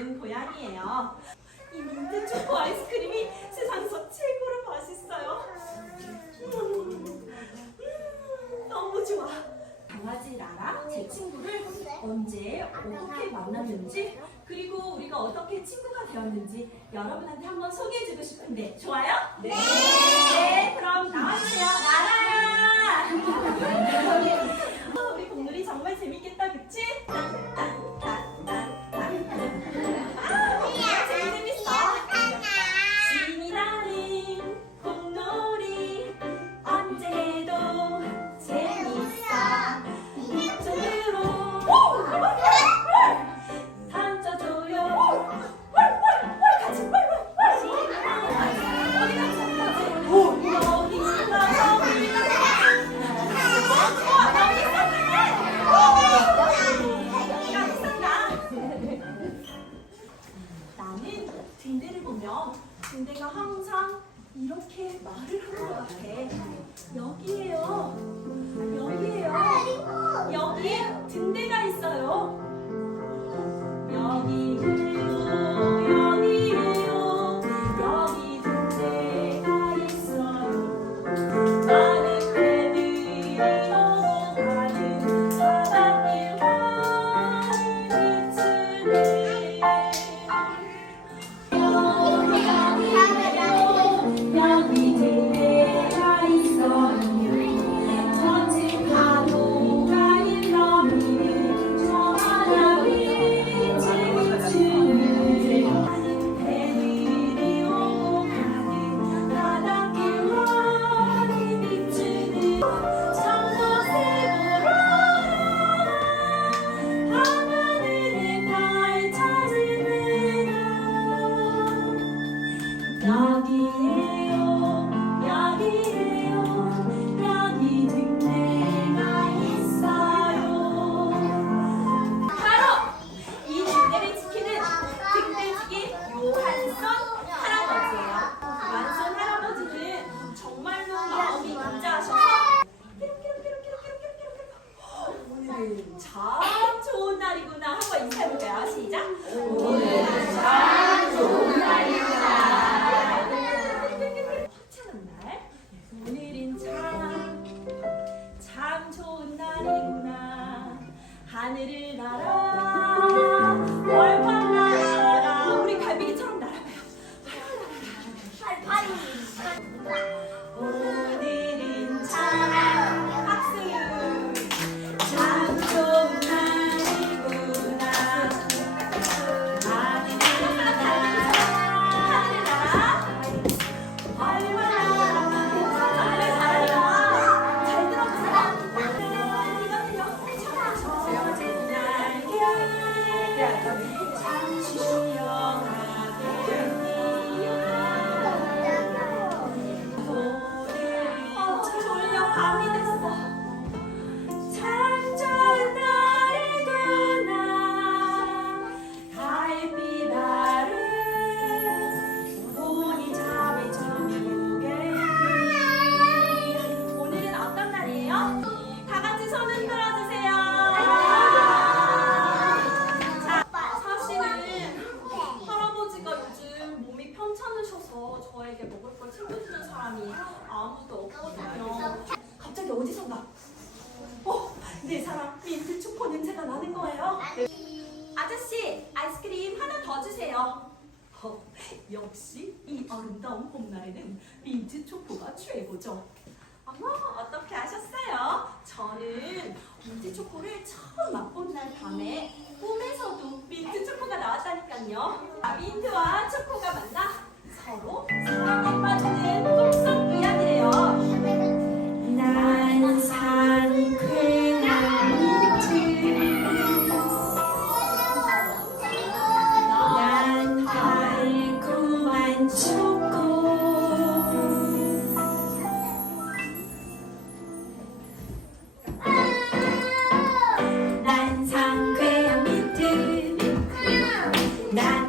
좋아하는 고양이에요. 이 민트 초코 아이스크림이 세상에서 최고로 맛있어요. 음, 음, 너무 좋아. 강아지 라라 제 친구를 언제 어떻게 만났는지 그리고 우리가 어떻게 친구가 되었는지 여러분한테 한번 소개해주고 싶은데 좋아요? 네. 네, 등대를 보면 등대가 항상 이렇게 말을 하는 것 같아. 여기에요. 여기에요. 여기에 등대가 있어요. 여기 참 좋은 날이구나. 한번 인사해볼까요? 시작. 오늘은 참 좋은 날이구나 화창한 날 오늘은 참, 참 좋은 날이구나. 하늘을 날아 먹을 걸 챙겨주는 사람이 아무도 없거든요. 갑자기 어디선가? 어, 네 사람 민트 초코 냄새가 나는 거예요. 아저씨, 아이스크림 하나 더 주세요. 어, 역시 이 아름다운 봄날에는 민트 초코가 최고죠. 어머, 어떻게 아셨어요? 저는 민트 초코를 처음 맛본 날 밤에 꿈에서도 민트 초코가 나왔다니까요. 아, 민트와 초코 Nine.